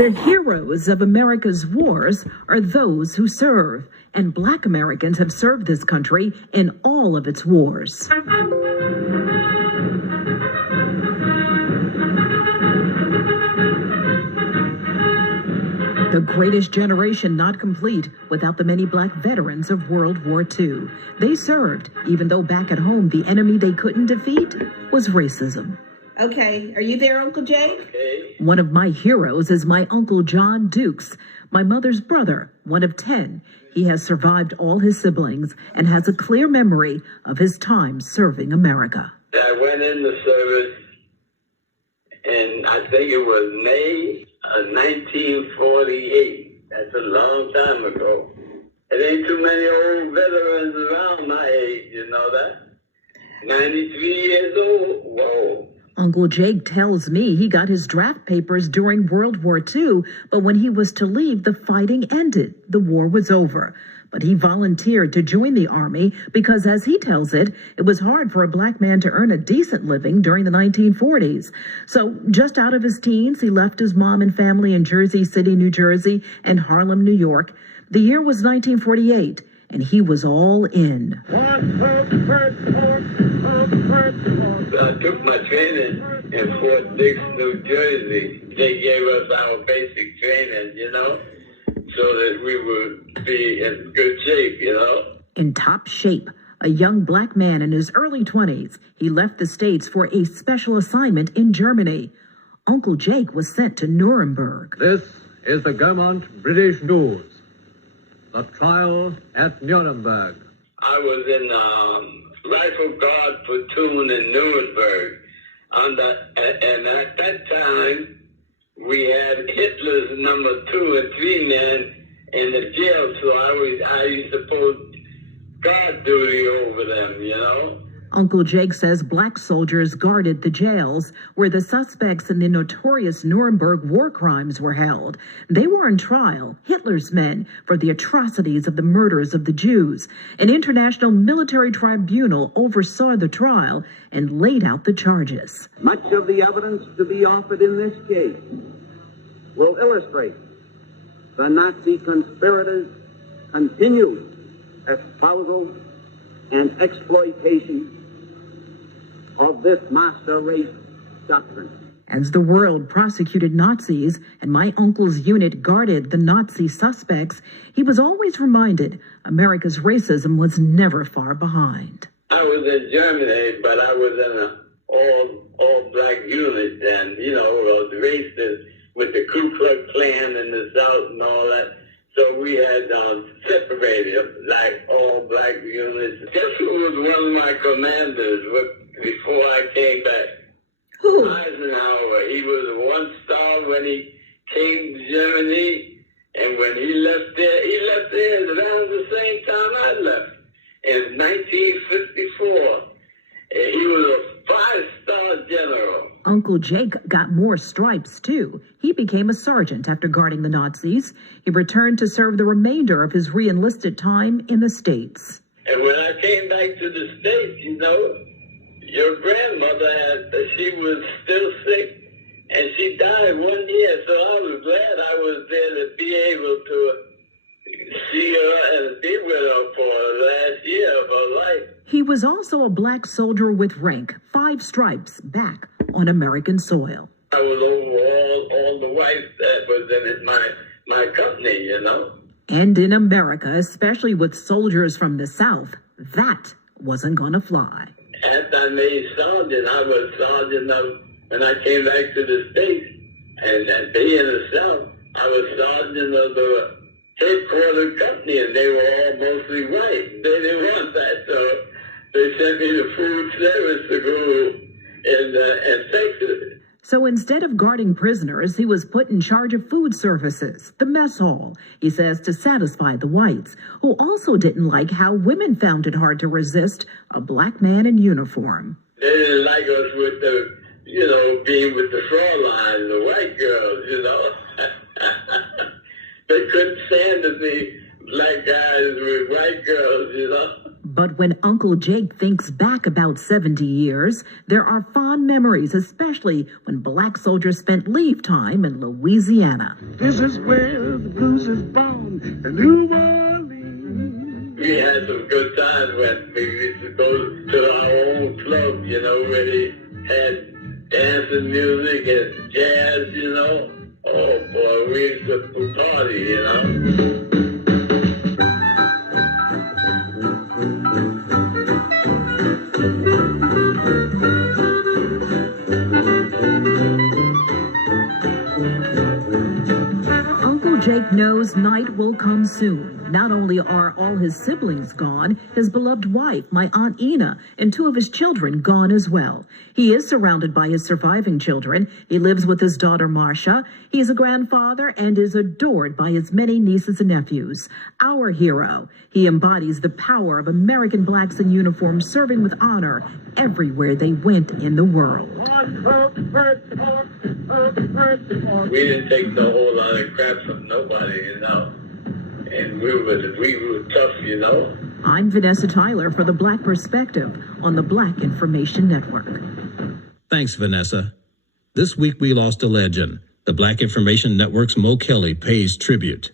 The heroes of America's wars are those who serve, and Black Americans have served this country in all of its wars. The greatest generation not complete without the many Black veterans of World War II. They served, even though back at home the enemy they couldn't defeat was racism. Okay, are you there, Uncle Jay? Okay. One of my heroes is my Uncle John Dukes, my mother's brother, one of 10. He has survived all his siblings and has a clear memory of his time serving America. I went in the service, and I think it was May of 1948. That's a long time ago. It ain't too many old veterans around my age, you know that? 93 years old? Whoa. Uncle Jake tells me he got his draft papers during World War II, but when he was to leave, the fighting ended. The war was over. But he volunteered to join the Army because, as he tells it, it was hard for a Black man to earn a decent living during the 1940s. So just out of his teens, he left his mom and family in Jersey City, New Jersey, and Harlem, New York. The year was 1948, and he was all in. I took my training in Fort Dix, New Jersey. They gave us our basic training, you know, so that we would be in good shape, you know. In top shape, a young Black man in his early 20s, he left the States for a special assignment in Germany. Uncle Jake was sent to Nuremberg. This is the Gaumont British News. The trial at Nuremberg. I was in Rifle Guard platoon in Nuremberg. And at that time, we had Hitler's number 2 and 3 men in the jail, so I used to put guard duty over them, you know. Uncle Jake says Black soldiers guarded the jails where the suspects in the notorious Nuremberg war crimes were held. They were on trial, Hitler's men, for the atrocities of the murders of the Jews. An international military tribunal oversaw the trial and laid out the charges. Much of the evidence to be offered in this case will illustrate the Nazi conspirators' continued espousal and exploitation of this master race doctrine. As the world prosecuted Nazis and my uncle's unit guarded the Nazi suspects, he was always reminded America's racism was never far behind. I was in Germany, but I was in an all-Black unit, and, you know, the races with the Ku Klux Klan in the South and all that. So we had separated, like all-Black units. Guess who was one of my commanders before I came back? Who? Eisenhower. He was a 1-star when he came to Germany, and when he left there around the same time I left, in 1954. He was a 5-star general. Uncle Jake got more stripes, too. He became a sergeant after guarding the Nazis. He returned to serve the remainder of his re-enlisted time in the States. And when I came back to the States, you know, your grandmother she was still sick, and she died 1 year, so I was glad I was there to be able to see her and be with her for the last year of her life. He was also a Black soldier with rank, 5 stripes, back on American soil. I was over all the wives that was in my company, you know. And in America, especially with soldiers from the South, that wasn't going to fly. After I made sergeant, I was sergeant when I came back to the States. And being in the South, I was sergeant of the headquarters company, and they were all mostly white. They didn't want that, so they sent me to food service to go and fix it. So instead of guarding prisoners, he was put in charge of food services, the mess hall, he says, to satisfy the whites, who also didn't like how women found it hard to resist a Black man in uniform. They didn't like us with the, you know, being with the Fraulein, the white girls, you know. They couldn't stand to see Black guys with white girls, you know. But when Uncle Jake thinks back about 70 years, there are fond memories, especially when black soldiers spent leave time in Louisiana. This is where the blues is born, in New Orleans. We had some good times when we used to go to our own club, you know, where they had dancing music and jazz, you know. Oh boy, we used to party, you know. Uncle Jake knows night will come soon. Not only are all his siblings gone, his beloved wife, my Aunt Ina, and 2 of his children gone as well. He is surrounded by his surviving children. He lives with his daughter, Marcia. He is a grandfather and is adored by his many nieces and nephews. Our hero. He embodies the power of American blacks in uniform serving with honor everywhere they went in the world. We didn't take the whole lot of crap from nobody, you know. And we were tough, you know. I'm Vanessa Tyler for The Black Perspective on the Black Information Network. Thanks, Vanessa. This week we lost a legend. The Black Information Network's Mo Kelly pays tribute.